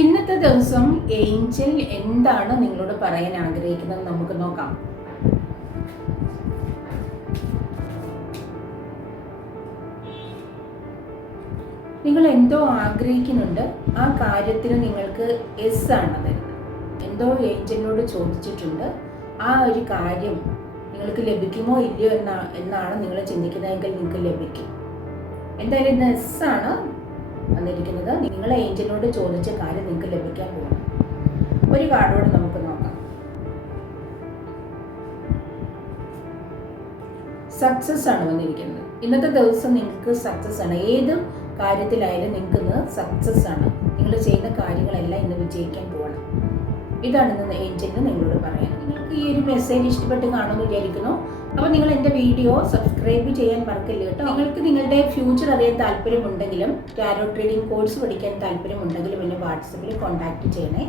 ഇന്നത്തെ ദിവസം ഏഞ്ചൽ എന്താണ് നിങ്ങളോട് പറയാൻ ആഗ്രഹിക്കുന്നത് നമുക്ക് നോക്കാം. നിങ്ങൾ എന്തോ ആഗ്രഹിക്കുന്നുണ്ട്, ആ കാര്യത്തിന് നിങ്ങൾക്ക് എസ് ആണ് തരുന്നത്. എന്തോ ഏഞ്ചലിനോട് ചോദിച്ചിട്ടുണ്ട്, ആ ഒരു കാര്യം നിങ്ങൾക്ക് ലഭിക്കുമോ ഇല്ലയോ എന്നാണ് നിങ്ങൾ ചിന്തിക്കുന്നതെങ്കിൽ നിങ്ങൾക്ക് ലഭിക്കും. എന്തായാലും ഇന്ന് എസ് ആണ് വന്നിരിക്കുന്നത്. നിങ്ങൾ ഏഞ്ചലിനോട് ചോദിച്ച കാര്യം നിങ്ങൾക്ക് ലഭിക്കാൻ പോകും. ഒരു കാർഡോട് നമുക്ക് നോക്കാം. സക്സസ് ആണ് വന്നിരിക്കുന്നത്. ഇന്നത്തെ ദിവസം നിങ്ങൾക്ക് സക്സസ് ആണ്. ഏത് കാര്യത്തിലായാലും നിങ്ങൾക്ക് ഇന്ന് സക്സസ് ആണ്. നിങ്ങൾ ചെയ്യുന്ന കാര്യങ്ങളെല്ലാം ഇന്ന് വിജയിക്കാൻ പോകണം. ഇതാണ് ഇന്ന് ഏഞ്ചലിന് നിങ്ങളോട് പറയാൻ. നിങ്ങൾക്ക് ഈ ഒരു മെസ്സേജ് ഇഷ്ടപ്പെട്ട് കാണുമെന്ന് വിചാരിക്കുന്നു. അപ്പോൾ നിങ്ങൾ എൻ്റെ വീഡിയോ സബ്സ്ക്രൈബ് ചെയ്യാൻ മറക്കല്ല കേട്ടോ. നിങ്ങൾക്ക് നിങ്ങളുടെ ഫ്യൂച്ചർ അറിയാൻ താല്പര്യമുണ്ടെങ്കിലും ടാരോ ട്രീഡിംഗ് കോഴ്സ് പഠിക്കാൻ താല്പര്യമുണ്ടെങ്കിലും എന്നെ വാട്സപ്പിൽ കോൺടാക്റ്റ് ചെയ്യണേ.